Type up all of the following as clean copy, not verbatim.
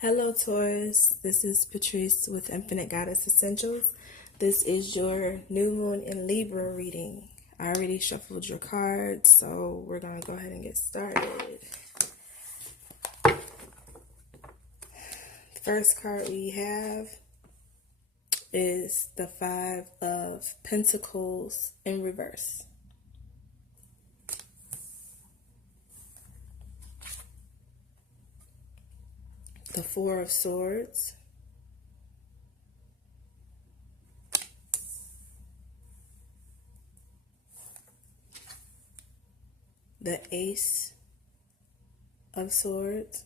Hello, Taurus. This is Patrice with Infinite Goddess Essentials. This is your new moon in Libra reading. I already shuffled your cards, so we're going to go ahead and get started. The first card we have is the Five of Pentacles in reverse. The Four of Swords. The Ace of Swords.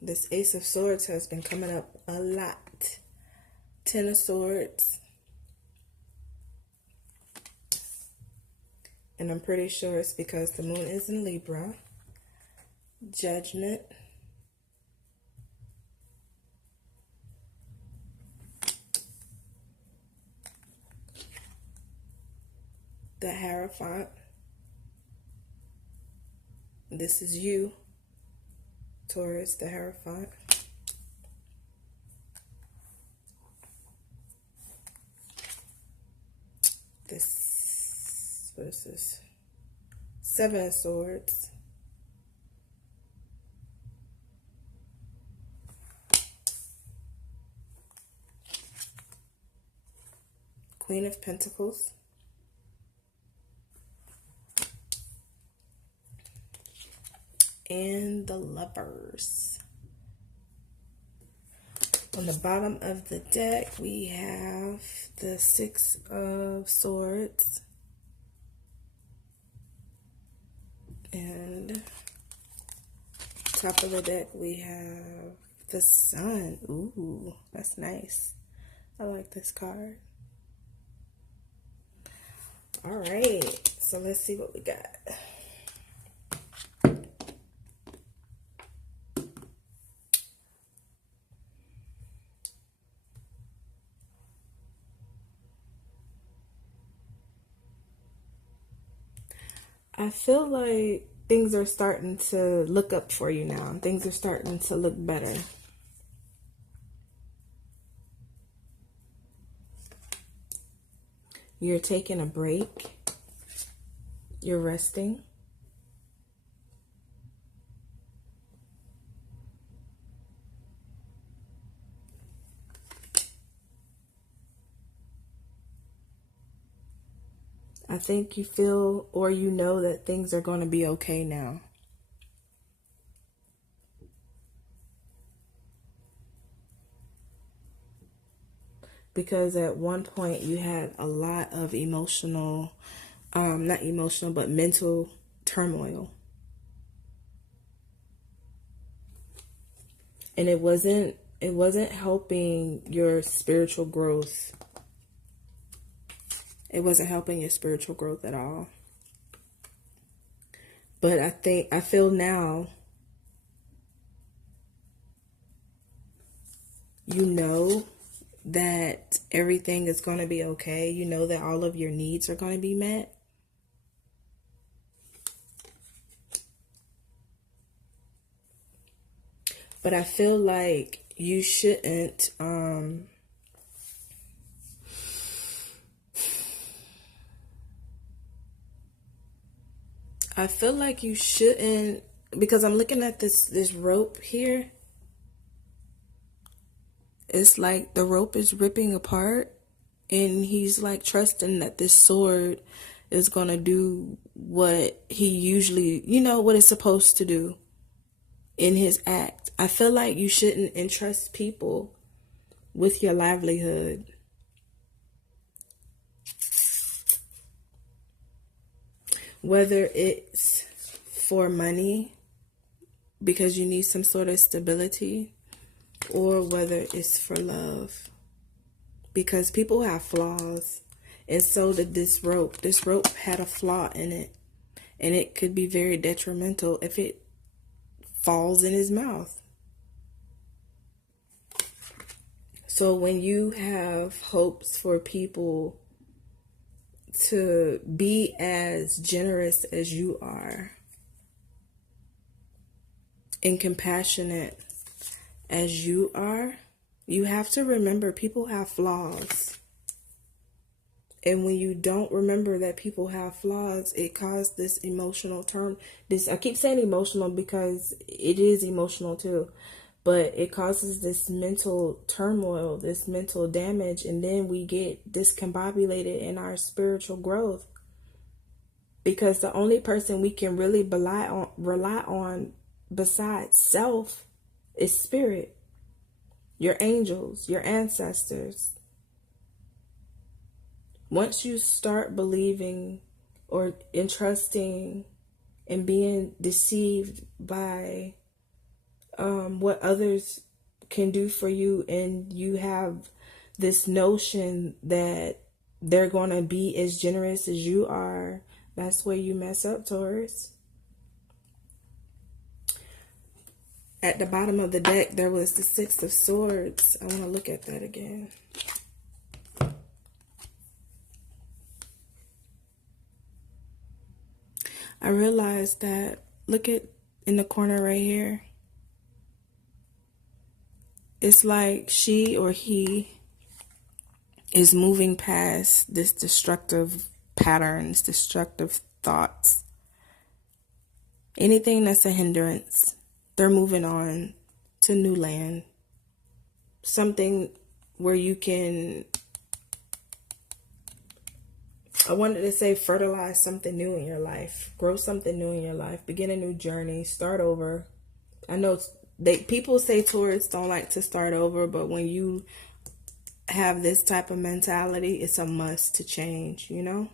This Ace of Swords has been coming up a lot. Ten of Swords. And I'm pretty sure it's because the moon is in Libra. Judgment. The Hierophant. This is you, Taurus, the Hierophant. This, what is this? Seven of Swords. Queen of Pentacles. And the Lovers. On the bottom of the deck, we have the Six of Swords. And top of the deck, we have the Sun. Ooh, that's nice. I like this card. All right, so let's see what we got. I feel like things are starting to look up for you now. Things are starting to look better. You're taking a break. You're resting. I think you feel or you know that things are going to be okay now. Because at one point you had a lot of emotional, not emotional, but mental turmoil. And it wasn't helping your spiritual growth. It wasn't helping your spiritual growth at all. But I feel now, you know that everything is going to be okay. You know that all of your needs are going to be met. But I feel like you shouldn't, I feel like you shouldn't, because I'm looking at this rope here. It's like the rope is ripping apart, and he's like trusting that this sword is going to do what he usually, you know, what it's supposed to do in his act. I feel like you shouldn't entrust people with your livelihood. Whether it's for money, because you need some sort of stability, or whether it's for love, because people have flaws, and so did this rope. This rope had a flaw in it, and it could be very detrimental if it falls in his mouth. So when you have hopes for people to be as generous as you are, and compassionate as you are, you have to remember people have flaws. And when you don't remember that people have flaws, it causes this emotional I keep saying emotional because it is emotional too. But it causes this mental turmoil, this mental damage, and then we get discombobulated in our spiritual growth. Because the only person we can really rely on besides self is spirit, your angels, your ancestors. Once you start believing or entrusting and being deceived by what others can do for you, and you have this notion that they're going to be as generous as you are, that's where you mess up, Taurus. At the bottom of the deck, there was the Six of Swords. I want to look at that again. I realized that, look at in the corner right here. It's like she or he is moving past this destructive patterns, destructive thoughts. Anything that's a hindrance, they're moving on to new land. Something where you can, I wanted to say, fertilize something new in your life. Grow something new in your life. Begin a new journey. Start over. I know people say Taurus don't like to start over, but when you have this type of mentality, it's a must to change, you know?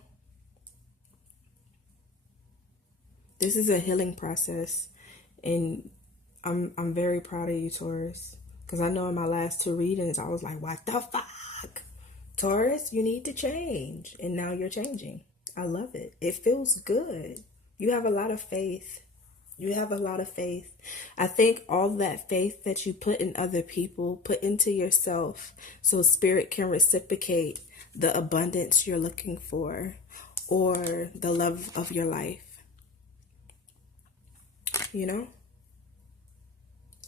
This is a healing process, and I'm very proud of you, Taurus, because I know in my last two readings, I was like, what the fuck? Taurus, you need to change, and now you're changing. I love it. It feels good. You have a lot of faith. You have a lot of faith. I think all that faith that you put in other people, put into yourself, so spirit can reciprocate the abundance you're looking for, or the love of your life. You know?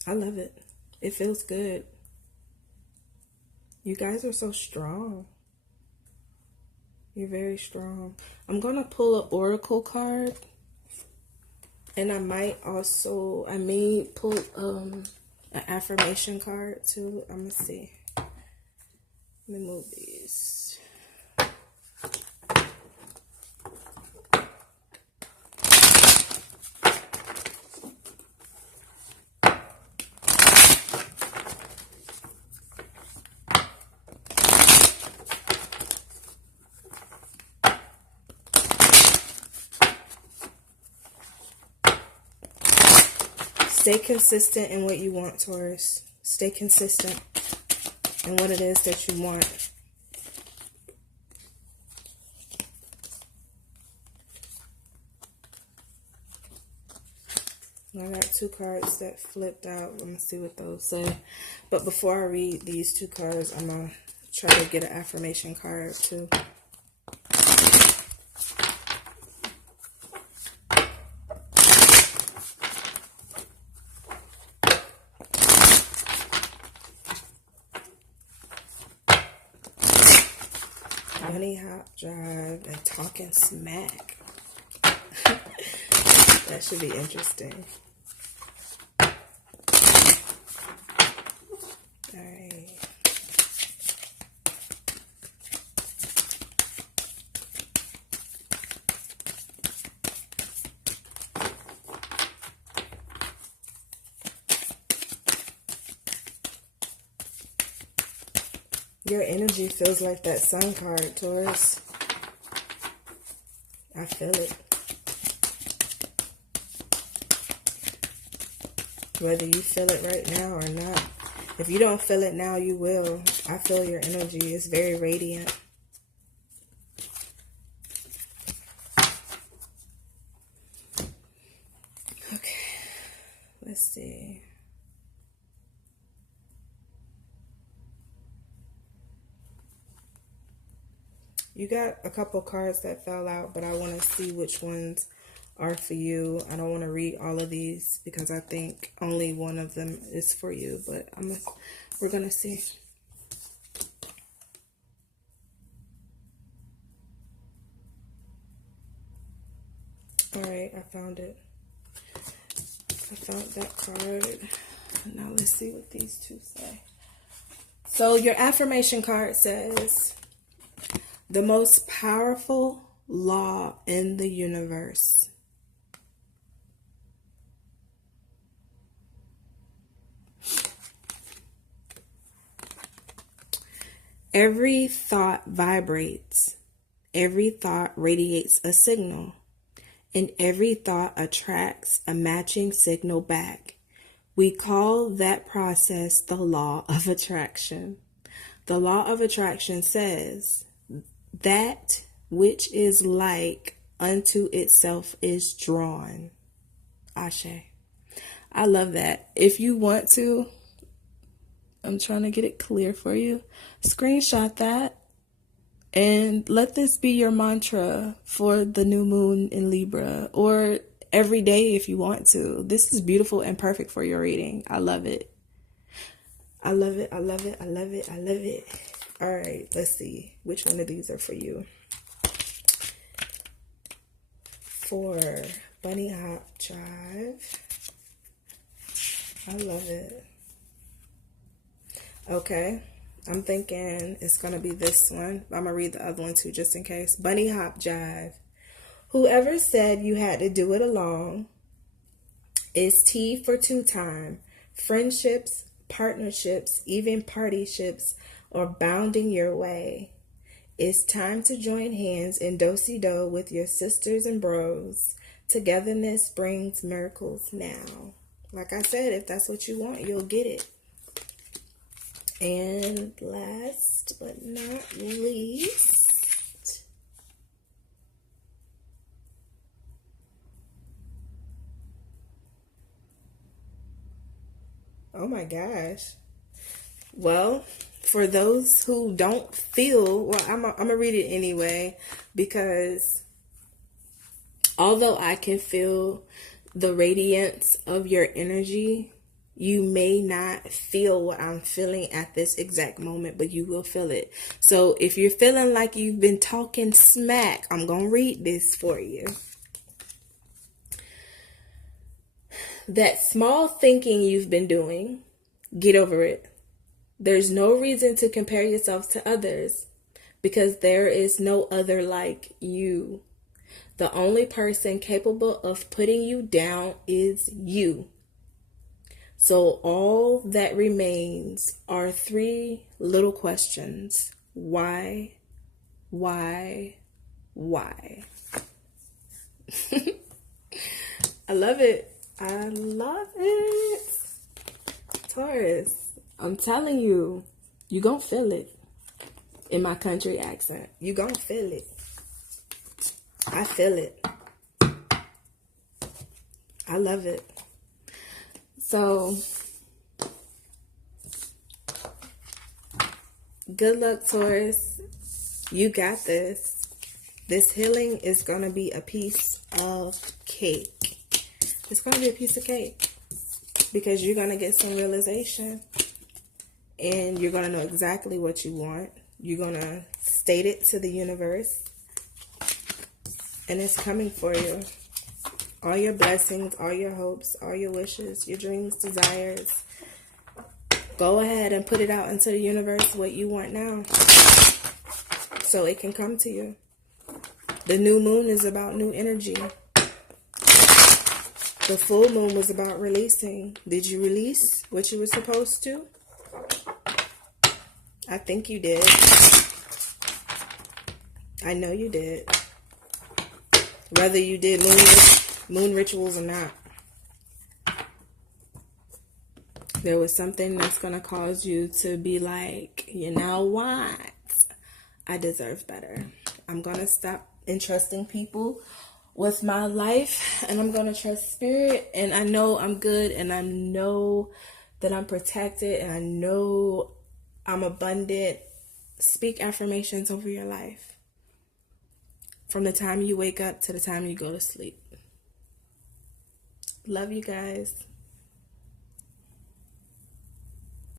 I love it. It feels good. You guys are so strong. You're very strong. I'm going to pull an oracle card. And I may pull an affirmation card too. I'm going to see. Let me move these. Stay consistent in what you want, Taurus. Stay consistent in what it is that you want. I got two cards that flipped out. Let me see what those say. But before I read these two cards, I'm going to try to get an affirmation card too. Bunny hop drive and talking smack. That should be interesting. Alright. Your energy feels like that sun card, Taurus. I feel it. Whether you feel it right now or not. If you don't feel it now, you will. I feel your energy. It's very radiant. Okay. Let's see. You got a couple cards that fell out, but I want to see which ones are for you. I don't want to read all of these because I think only one of them is for you, but we're going to see. All right, I found it. I found that card. Now let's see what these two say. So your affirmation card says, the most powerful law in the universe. Every thought vibrates. Every thought radiates a signal. And every thought attracts a matching signal back. We call that process the law of attraction. The law of attraction says, that which is like unto itself is drawn. Ashe. I love that. If you want to, I'm trying to get it clear for you. Screenshot that and let this be your mantra for the new moon in Libra, or every day if you want to. This is beautiful and perfect for your reading. I love it. I love it. I love it. I love it. I love it. All right, let's see which one of these are for you. For Bunny Hop Drive. I love it. Okay, I'm thinking it's going to be this one. I'm going to read the other one too, just in case. Bunny Hop Jive. Whoever said you had to do it alone is T for two time. Friendships, partnerships, even partyships are bounding your way. It's time to join hands in do-si-do with your sisters and bros. Togetherness brings miracles now. Like I said, if that's what you want, you'll get it. And last but not least, oh my gosh. Well, for those who don't feel, well, I'm gonna read it anyway, because although I can feel the radiance of your energy, you may not feel what I'm feeling at this exact moment, but you will feel it. So if you're feeling like you've been talking smack, I'm going to read this for you. That small thinking you've been doing, get over it. There's no reason to compare yourself to others because there is no other like you. The only person capable of putting you down is you. So all that remains are three little questions. Why? I love it. I love it. Taurus, I'm telling you, you're going to feel it. In my country accent, you're going to feel it. I feel it. I love it. So, good luck, Taurus. You got this. This healing is going to be a piece of cake. It's going to be a piece of cake because you're going to get some realization and you're going to know exactly what you want. You're going to state it to the universe and it's coming for you. All your blessings, all your hopes, all your wishes, your dreams, desires. Go ahead and put it out into the universe what you want now so it can come to you. The new moon is about new energy. The full moon was about releasing. Did you release what you were supposed to? I think you did. I know you did. Whether you did moon rituals or not, there was something that's going to cause you to be like, you know what? I deserve better. I'm going to stop entrusting people with my life and I'm going to trust spirit, and I know I'm good, and I know that I'm protected, and I know I'm abundant. Speak affirmations over your life from the time you wake up to the time you go to sleep. Love you guys.